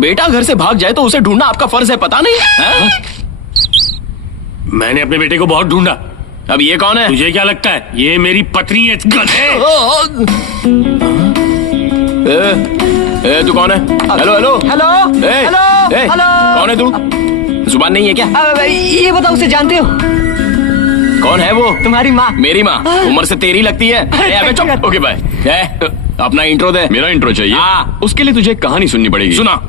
बेटा घर से भाग जाए तो उसे ढूंढना आपका फर्ज है, पता नहीं है? मैंने अपने बेटे को बहुत ढूंढा। अब ये कौन है? तुझे क्या लगता है ये मेरी पत्नी है? गधे। तू कौन है? Hello hello hello hello hello. कौन है तू? जुबान नहीं है क्या? ये बताओ, उसे जानते हो? कौन है वो? तुम्हारी माँ। मेरी माँ? उम्र से तेरी लगती है। अबे चुप। Okay bye. अपना इंट्रो दे। मेरा इंट्रो चाहिए? हाँ। उसके लिए तुझे एक कहानी सुननी पड़ेगी। सुना।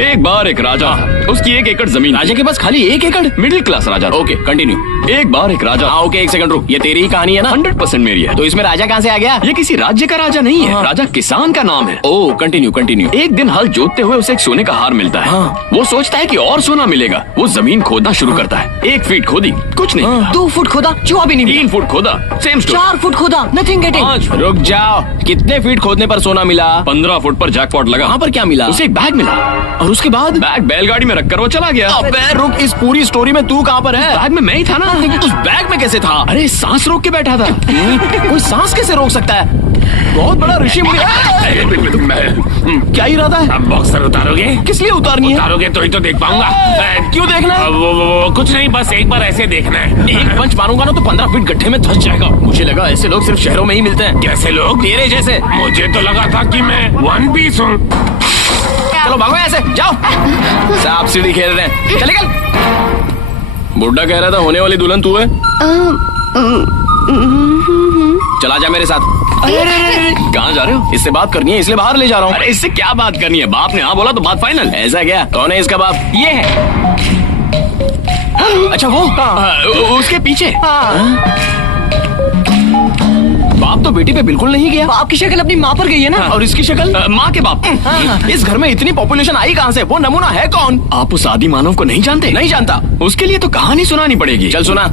एक बार एक राजा था, उसकी 1 एकड़ जमीन। राजा के पास खाली 1 एकड़? मिडिल क्लास राजा था। Okay continue. एक बार एक राजा। हाँ ओके, 1 सेकंड रुक। ये तेरी ही कहानी है ना? 100% मेरी है। तो इसमें राजा कहाँ से आ गया? ये किसी राज्य का राजा नहीं है, राजा किसान का नाम है। ओ कंटिन्यू कंटिन्यू। एक दिन हल जोतते हुए उसे एक सोने का हार मिलता है। हाँ। वो सोचता है कि और सोना मिलेगा। वो जमीन खोदना शुरू करता है। 1 फीट खोदी, कुछ नहीं मिला। 2 फुट खोदा, चूहा भी नहीं मिला। 3 फुट खोदा, सेम स्टोरी। 4 फुट खोदा, नथिंग गेटिंग। 5 फुट। रुक जाओ, कितने फीट खोदने पर सोना मिला? 15 फुट पर जैकपॉट लगा। वहाँ पर क्या मिला? उसे एक बैग मिला। और उसके बाद? बैग बैलगाड़ी में रखकर वो चला गया। अबे रुक, इस पूरी स्टोरी में तू कहाँ पर है? बैग में मैं ही था ना। उस बैग में कैसे था? अरे सांस रोक के बैठा था। कोई सांस कैसे रोक सकता है? बहुत बड़ा ऋषि मुनि। क्या इरादा है? अब बॉक्सर उतारोगे? किस लिए उतारनी है? उतारोगे तो ही तो देख पाऊंगा। क्यों देखना है? वो कुछ नहीं, बस एक बार ऐसे देखना है। एक पंच मारूंगा ना तो 15 फीट गड्ढे में धंस जाएगा। मुझे लगा ऐसे लोग सिर्फ शहरों में ही मिलते हैं। कैसे लोग? तेरे जैसे। मुझे तो लगा था कि मैं वन पीस हूँ। चलो भागो ऐसे, जाओ। सांप सीढ़ी खेल रहे हैं, चले गल। बुड्ढा कह रहा था होने वाली दुल्हन तू है। चला जा मेरे साथ। कहाँ जा रहे हो? इससे बात करनी है इसलिए बाहर ले जा रहा हूँ। अरे इससे क्या बात करनी है? बाप ने हाँ बोला तो बात फाइनल। ऐसा क्या? कौन है इसका बाप? ये है। अच्छा वो उसके पीछे। बाप तो बेटी पे बिल्कुल नहीं गया। बाप की शक्ल अपनी माँ पर गई है ना। और इसकी शक्ल? माँ के बाप। इस घर में इतनी पॉपुलेशन आई कहाँ से? वो नमूना है कौन? आप उस आदि मानव को नहीं जानते? नहीं जानता। उसके लिए तो कहानी सुनानी पड़ेगी। चल सुना।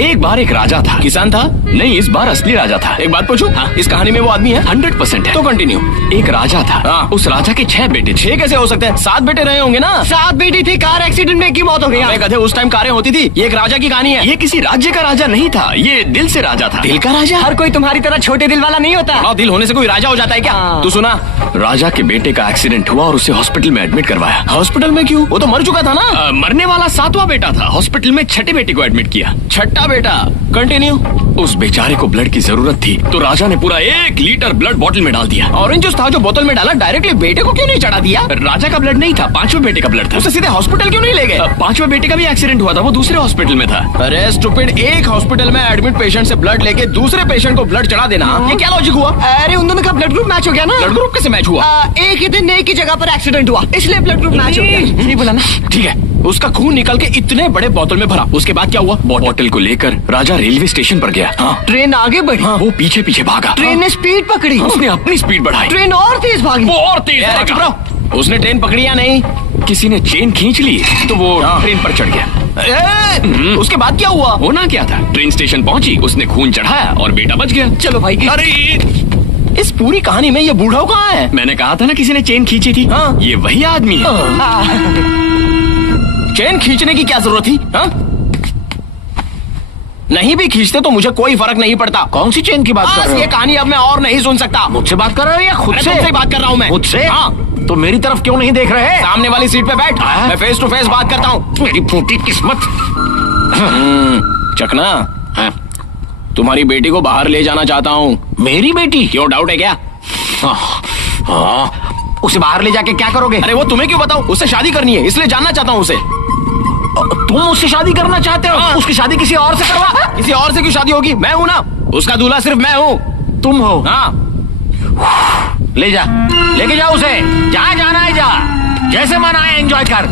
एक बार एक राजा था। किसान था? नहीं, इस बार असली राजा था। एक बात पूछूं? इस कहानी में वो आदमी है? 100% है। तो कंटिन्यू। एक राजा था। हाँ। उस राजा के 6 बेटे थे। 6 कैसे हो सकते हैं? 7 बेटे रहे होंगे ना? 7 बेटी थी, कार एक्सीडेंट में की मौत हो गई। अबे गधे, उस टाइम कारें होती थी। ये एक राजा की कहानी है। ये किसी राज्य का राजा नहीं था, ये दिल से राजा था। दिल का राजा? हर कोई तुम्हारी तरह छोटे दिल वाला नहीं होता। बड़ा दिल होने से कोई राजा हो जाता है क्या? हाँ। तू सुना। राजा के बेटे का एक्सीडेंट हुआ और उसे हॉस्पिटल में एडमिट करवाया। हॉस्पिटल में क्यों? वो तो मर चुका था ना। मरने वाला 7वां बेटा था। हॉस्पिटल में 6ठे बेटे को एडमिट किया। 6ठा बेटा। कंटिन्यू। उस बेचारे को ब्लड की जरूरत थी तो राजा ने पूरा 1 लीटर ब्लड बोतल में डाल दिया। ऑरेंज जूस था जो बोतल में डाला, डायरेक्टली बेटे को क्यों नहीं चढ़ा दिया? राजा का ब्लड नहीं था, 5वें बेटे का ब्लड था। उसे सीधे हॉस्पिटल क्यों नहीं ले गए? 5वें बेटे का भी एक्सीडेंट हुआ था, वो दूसरे हॉस्पिटल में था। अरे स्टूपिड, एक हॉस्पिटल में एडमिट पेशेंट से ब्लड लेके दूसरे पेशेंट को ब्लड चढ़ा देना, ये क्या लॉजिक हुआ? अरे उन दोनों का ब्लड ग्रुप मैच हो गया ना। ब्लड ग्रुप कैसे मैच हुआ? एक ही दिन एक ही जगह पर एक्सीडेंट हुआ, इसलिए ब्लड ग्रुप मैच हो गया। नहीं बोला ना। ठीक है, उसका खून निकल के इतने बड़े बोतल में भरा, उसके बाद क्या हुआ? बोतल को लेकर राजा रेलवे स्टेशन पर गया। हाँ। ट्रेन आगे बढ़ी। वो पीछे पीछे भागा। ट्रेन ने स्पीड पकड़ी। उसने अपनी स्पीड बढ़ाई। ट्रेन और तेज भागी। वो और तेज अरे चुप भागा। रहो। उसने ट्रेन पकड़ी या नहीं? किसी ने चेन खींच ली तो वो ट्रेन पर चढ़ गया। उसके बाद क्या हुआ? होना क्या था, ट्रेन स्टेशन पहुंची, उसने खून चढ़ाया और बेटा बच गया। चलो भाई। अरे इस पूरी कहानी में ये बूढ़ा कहाँ है? मैंने कहा था ना किसी ने चेन खींची थी। हाँ। ये वही आदमी है। चेन खींचने की क्या जरूरत थी? हाँ? नहीं भी खींचते तो मुझे कोई फर्क नहीं पड़ता। कौन सी चेन की बात कर रहे हो? ये कहानी अब मैं और नहीं सुन सकता। मुझसे बात कर रहे हो या खुद अरे से? तुमसे ही बात कर रहा हूँ मैं। मुझसे? हाँ। तो मेरी तरफ क्यों नहीं देख रहे? सामने वाली सीट पे बैठ। हाँ? मैं फेस टू फेस बात करता हूँ। मेरी फूटी किस्मत। चकना, हाँ, तुम्हारी बेटी को बाहर ले जाना चाहता हूँ। मेरी बेटी? क्यों, डाउट है क्या? हाँ, उसे बाहर ले जाके क्या करोगे? अरे वो तुम्हें क्यों बताऊँ? उससे शादी करनी है इसलिए जानना चाहता हूँ उसे। तुम उससे शादी करना चाहते हो? हाँ। उसकी शादी किसी और से करवा। किसी और से क्यों शादी होगी? मैं हूँ ना उसका दूल्हा, सिर्फ मैं हूँ। तुम हो? हाँ। ले जा, लेके जा उसे। जहाँ जाना है जा, जैसे मन आए एंजॉय कर।